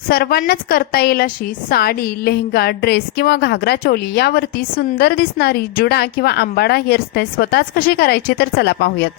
सर्वांनाच करता येईल अशी साडी, लेहंगा, ड्रेस किंवा घागरा चोली यावरती सुंदर दिसणारी जुडा किंवा आंबाडा हेअरस्टाईल स्वतःच कशी करायची तर चला पाहूयात।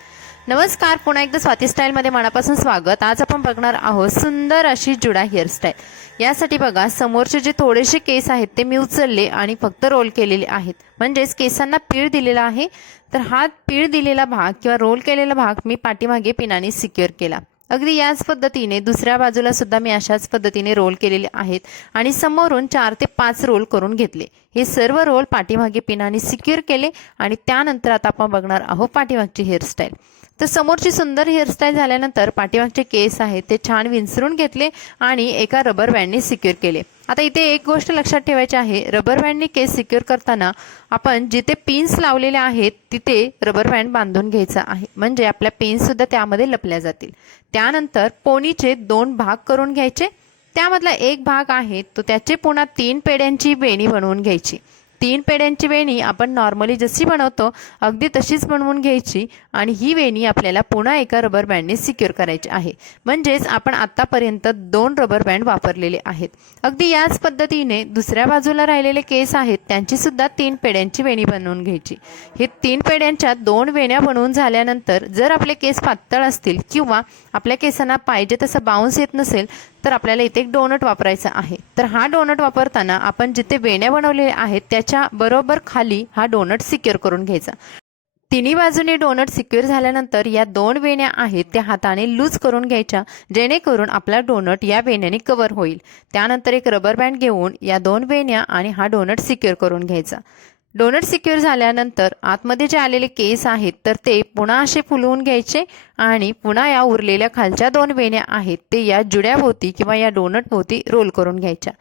नमस्कार, पुन्हा एकदा स्वाती स्टाईलमध्ये मनापासून स्वागत। आज आपण बघणार आहोत सुंदर अशी जुडा हेअरस्टाईल। यासाठी बघा, समोरचे जे थोडेसे केस आहेत ते मी उचलले आणि फक्त रोल केलेले आहेत, म्हणजेच केसांना पीळ दिलेला आहे। तर हा पीळ दिलेला भाग किंवा रोल केलेला भाग मी पाठीमागे पिनाने सिक्युअर केला। अगदी याच पद्धतीने दुसऱ्या बाजूला सुद्धा मी अशाच पद्धतीने रोल केलेले आहेत आणि समोरून 4 ते 5 रोल करून घेतले। हे सर्व रोल पाठीमागे पिनाने सिक्युअर केले आणि त्यानंतर आता आपण बघणार आहोत पाठीमागची हेअरस्टाईल। तर समोरची सुंदर हेअरस्टाईल झाल्यानंतर पाठीमागचे केस आहेत ते छान विंचरून घेतले आणि एका रबर बँडने सिक्युअर केले। आता इथे एक गोष्ट लक्षात ठेवायची आहे, रबर बँडने केस सिक्युअर करताना आपण जिथे पिन्स लावलेले आहेत तिथे रबर बँड बांधून घ्यायचा आहे, म्हणजे आपल्या पिन्स सुद्धा त्यामध्ये लपल्या जातील। त्यानंतर पोनीचे 2 भाग करून घ्यायचे। त्यामधला एक भाग आहे तो त्याचे पुन्हा 3 पेड्यांची वेणी बनवून घ्यायची। 3 पेड्यांची वेणी आपण नॉर्मली जशी बनवतो अगदी तशीच बनवून घ्यायची आणि ही वेणी आपल्याला पुन्हा एका रबर बँडने सिक्युअर करायची आहे, म्हणजेच आपण आतापर्यंत 2 रबर बँड वापरलेले आहेत। अगदी याच पद्धतीने दुसऱ्या बाजूला राहिलेले केस आहेत त्यांची सुद्धा 3 पेड्यांची वेणी बनवून घ्यायची। हे 3 पेड्यांच्या 2 वेण्या बनवून झाल्यानंतर जर आपले केस पातळ असतील किंवा आपल्या केसांना पाहिजे तसं बाउन्स येत नसेल तर आपल्याला इथे एक डोनट वापरायचा आहे। तर हा डोनट वापरताना आपण जिथे वेण्या बनवलेल्या आहेत त्याच्या बरोबर खाली हा डोनट सिक्युअर करून घ्यायचा। तिन्ही बाजूने डोनट सिक्युअर झाल्यानंतर या 2 वेण्या आहेत त्या हाताने लूज करून घ्यायच्या, जेणेकरून आपला डोनट या वेण्याने कव्हर होईल। त्यानंतर एक रबर बँड घेऊन या 2 वेण्या आणि हा डोनट सिक्युअर करून घ्यायचा। डोनट सिक्युअर झाल्यानंतर आतमध्ये जे आलेले केस आहेत तर ते पुन्हा असे फुलवून घ्यायचे आणि पुन्हा या उरलेल्या खालच्या 2 वेण्या आहेत ते या जुड्याभोवती किंवा या डोनटभोवती रोल करून घ्यायच्या।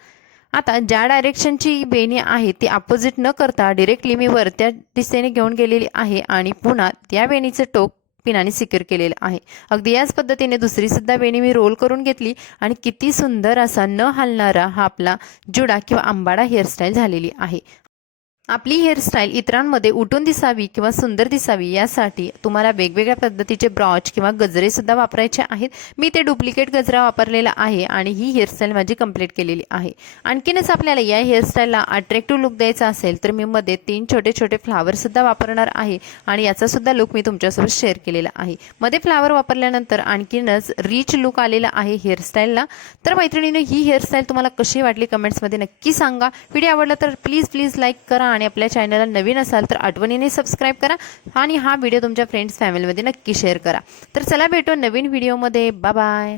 आता ज्या डायरेक्शनची वेणी आहे ती अपोजिट न करता डायरेक्टली मी वरच्या दिशेने घेऊन गेलेली आहे आणि पुन्हा त्या वेणीचं टोक पिनाने सिक्युअर केलेलं आहे। अगदी याच पद्धतीने दुसरी सुद्धा वेणी मी रोल करून घेतली आणि किती सुंदर असा न हलणारा हा आपला जुडा किंवा आंबाडा हेअरस्टाईल झालेली आहे। आपली हेअरस्टाईल इतरांमध्ये उठून दिसावी किंवा सुंदर दिसावी यासाठी तुम्हाला वेगवेगळ्या पद्धतीचे ब्रॉच किंवा गजरे सुद्धा वापरायचे आहेत। मी ते डुप्लिकेट गजरा वापरलेला आहे आणि ही हेअरस्टाईल माझी कंप्लीट केलेली आहे। आणखीनच आपल्याला या हेअरस्टाईलला अट्रॅक्टिव्ह लुक द्यायचा असेल तर मी मध्ये 3 छोटे छोटे फ्लावर सुद्धा वापरणार आहे आणि याचा सुद्धा लुक मी तुमच्यासोबत शेअर केलेला आहे। मध्ये फ्लावर वापरल्यानंतर आणखीनच रिच लुक आलेला आहे हेअरस्टाईलला। तर मैत्रिणींनो, ही हेअरस्टाईल तुम्हाला कशी वाटली कमेंट्समध्ये नक्की सांगा। व्हिडिओ आवडला तर प्लीज लाईक करा आणि आपल्या चॅनलला नवीन असाल तर आठवणीने सबस्क्राइब करा आणि हा व्हिडिओ तुमच्या फ्रेंड्स फॅमिलीमध्ये नक्की शेअर करा। तर चला भेटू नवीन व्हिडिओमध्ये। Bye bye.